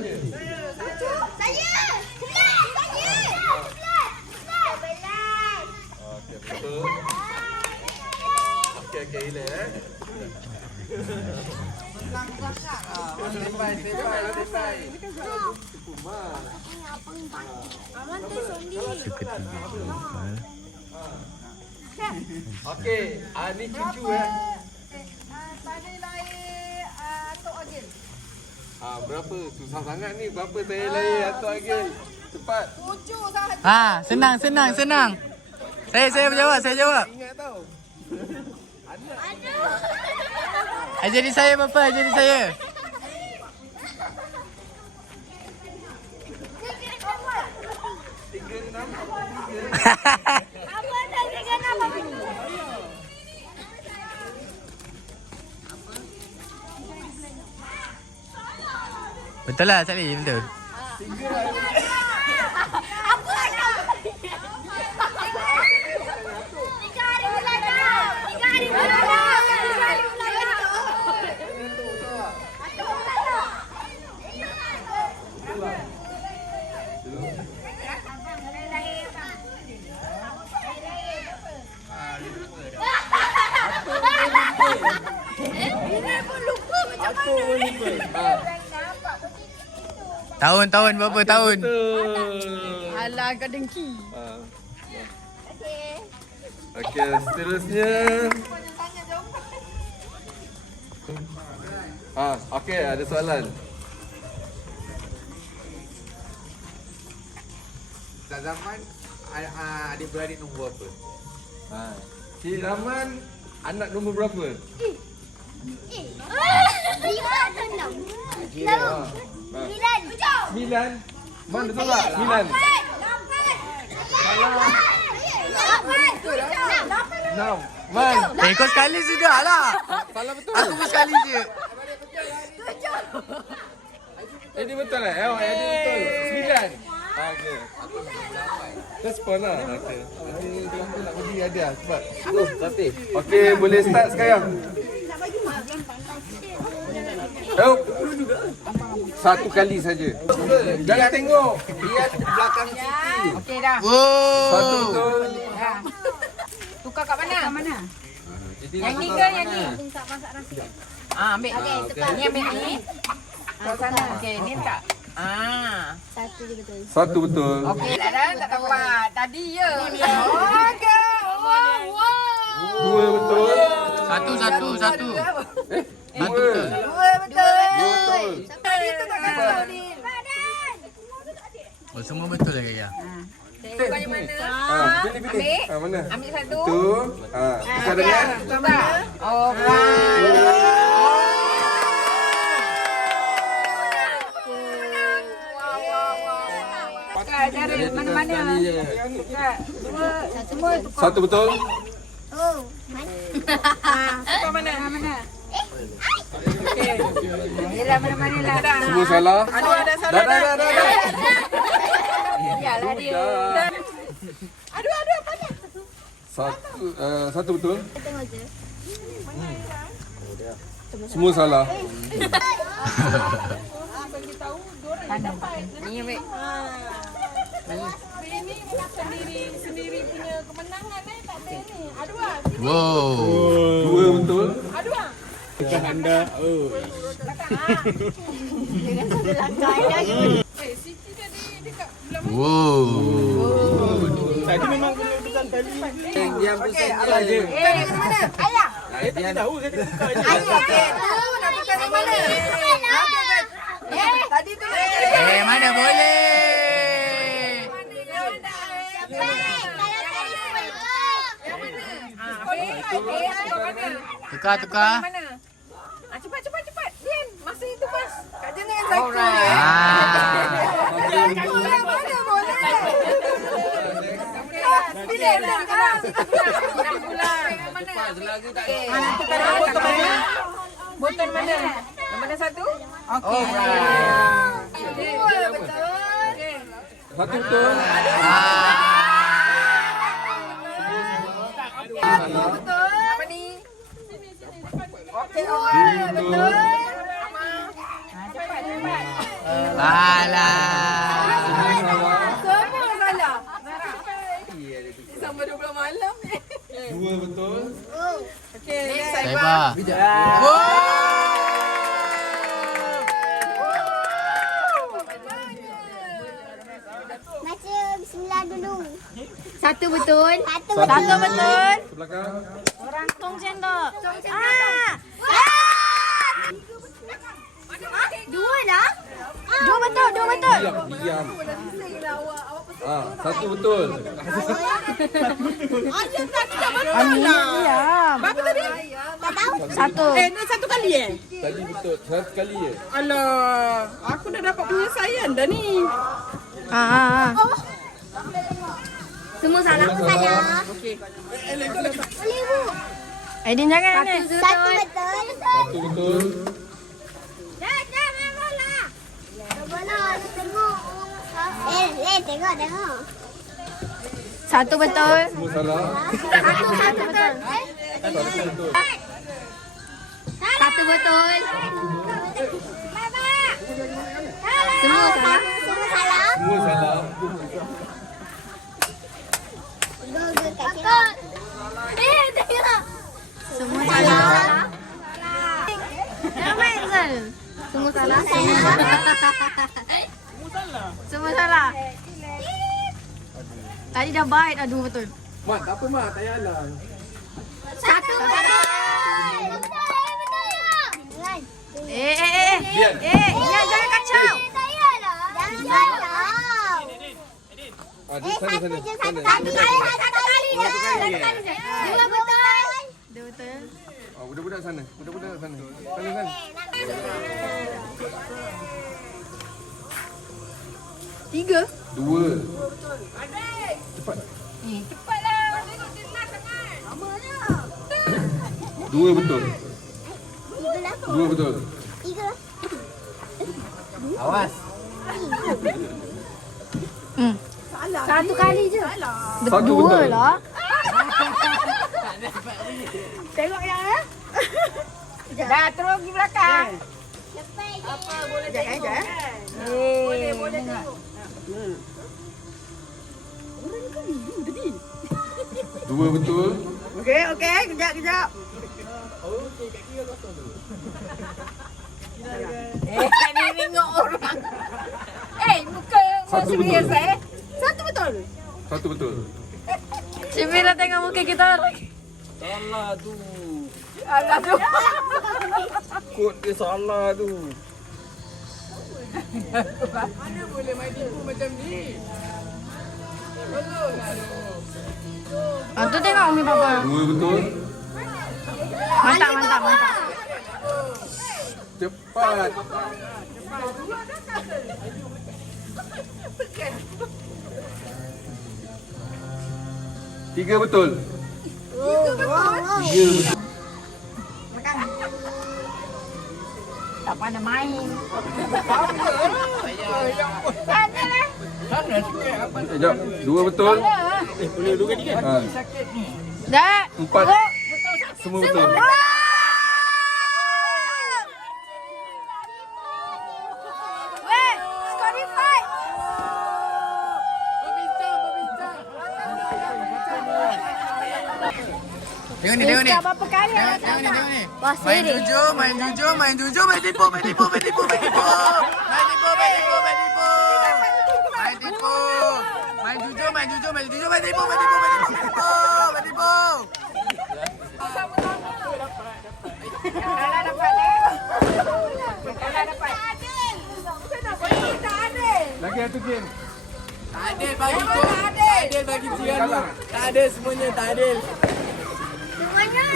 Saya. Kelas. Saya. Kelas. Belas. Okey, betul. Okey, relax. Standby. Ini kan salah Kumar. Aman tu sondi. Okey, ni cucu Tadi lahir Tok Agil. berapa? Susah sangat ni. Berapa saya lahir Atok Agil? Cepat. 7 sahaja. Senang. Saya jawab. Ingat tau. Ajari saya bapa, ajari saya. Apa dah dengan apa? Betul lah Salih, betul. Apa dah? 3 hari belajar. 3 hari belajar. 3 hari belajar. Tahun berapa tahun? Alah kau dengki. Okey, seterusnya. Okey, ada soalan. Tak zaman adik-beradik nombor apa? Cik Rahman, anak nombor berapa? 5 atau 6? 9. 9. Man, betul tak? 9. 6. Man, Kau sekali sudahlah. salah betul. Aku pun sekali je. Ini betul lah. Ini betul. 9. Okey. Respon lah. Okey. Nanti tu nak pergi ada cepat. Okey, boleh start sekarang. Satu kali saja. Jangan tengok. Lihat belakang Siti. Okey dah. Satu Oh. betul. Tukar kat mana? Yang ni ke yang ni? Ambil. Ni ambil ni. Sana. Okey, ni tak. Satu je betul. Satu betul. Okey dah tak dapat. Tadi je. Okey. Wow. Dua betul. Satu. Dua. Dua betul. Betul. Tadi tu tak kata ni. Oh, semua betul lah Kaya. Tukar yang mana? Pilih. Ambil. Mana? Ambil satu. Tu. Tukar dengan. Tukar. Oh, Cari mana-mana. Tukar. Dua. Semua tukar. Satu betul. Oh, mana? Tukar mana? Mana? Okey. Yelah mana-mana lah. Semua salah. Aduh ada salah Dah. Yalah dia. Aduh apa ni? Satu betul. Tengok je. Semua salah. Ni ambil. Ini sendiri punya kemenangan tak ada ni. Aduh ah. Wow. Dua betul. Aduh ah. Dengan satu langkah lagi. Siti tadi dekat belah Wow. Tadi memang keputusan tadi. Yang diam pusat je. Mana? Ayah. Saya tak tahu, saya tak buka je. Ayah. Okey, tu nak tukar yang mana? Tadi tu. Mana boleh. Tukar. Mana? Cepat. Dian, masa itu pas. Kat jenis yang satu ni. Mana boleh? Pilih sekarang. Nak pulang. Mana? Nak tukar botol mana? Botol mana? Yang mana satu? Okey. Dua betul. Satu betul. Betul. Apa ni? Okey, betul. Cepat. Salah. Semua salah. Sama 12 malam ni. Dua betul. Okey, next Saibah. Baca bismillah dulu. Satu betul. Satu Satu betul. Belakang. Orang tong sendok. Dua lah. Dua betul, dua betul. Diam. Satu betul. Diam. Berapa tadi? Tak tahu. Satu. Ni satu kali Tadi betul. Satu kali je. Alah, aku dah dapat penyelesaian dah ni. Semua salah. Salah. Okey. Boleh bu. Aidin jangan. Satu betul. Satu betul. Dah main bola. Bola tengok. Tengok. Satu betul. Semua salah. Satu betul. Satu betul. Satu betul. Baba. Semua salah. Semua salah. Semua salah. Go kat kira. Tengok. Semua salah. Jangan main Zal. Semua salah. Semua salah. Tadi dah baik dah dua betul. Mat, tak apa Mat. Tak payahlah. Satu betul. Jangan kacau. Jangan salah. Di sana, sana. Satu je, Sana. satu kali. Dua betul. Dua betul. Budak-budak sana. Budak-budak sana. Sana. Tiga. Dua. Cepat. Cepatlah. Dia nak sangat. Dua betul. Dua betul. Tiga. Awas. Satu kali je. Satu Dua betul. lah. Tengok yang dah terus pergi belakang. Sekejap. Boleh tengok. Dua betul. Okey, kejap. Ni tengok orang. Bukan Satu serius betul. Satu betul. Satu betul. Cimir dah tengok muka kita lagi. Salah tu. Alah tu. Kod dia salah tu. Mana boleh main tipu macam ni? Tu tengok Umi Papa. Dua betul. Mantap. Cepat. Tiga betul. Tiga betul. Tak pandai main. Sekejap. Dua betul. Boleh dua kali kan? Dah. Empat. Semua betul. Weh, qualified. Tengok ni. Berapa kali Tengok ni. Wah, Main seri. jujur, main tipu. Main tipu. Main tipu. Main tipu. Kalah dapat. Lagi satu game. Tak adil bagi tu. Tak adil bagi Cian. Tak adil semuanya, tak adil. Semuanya.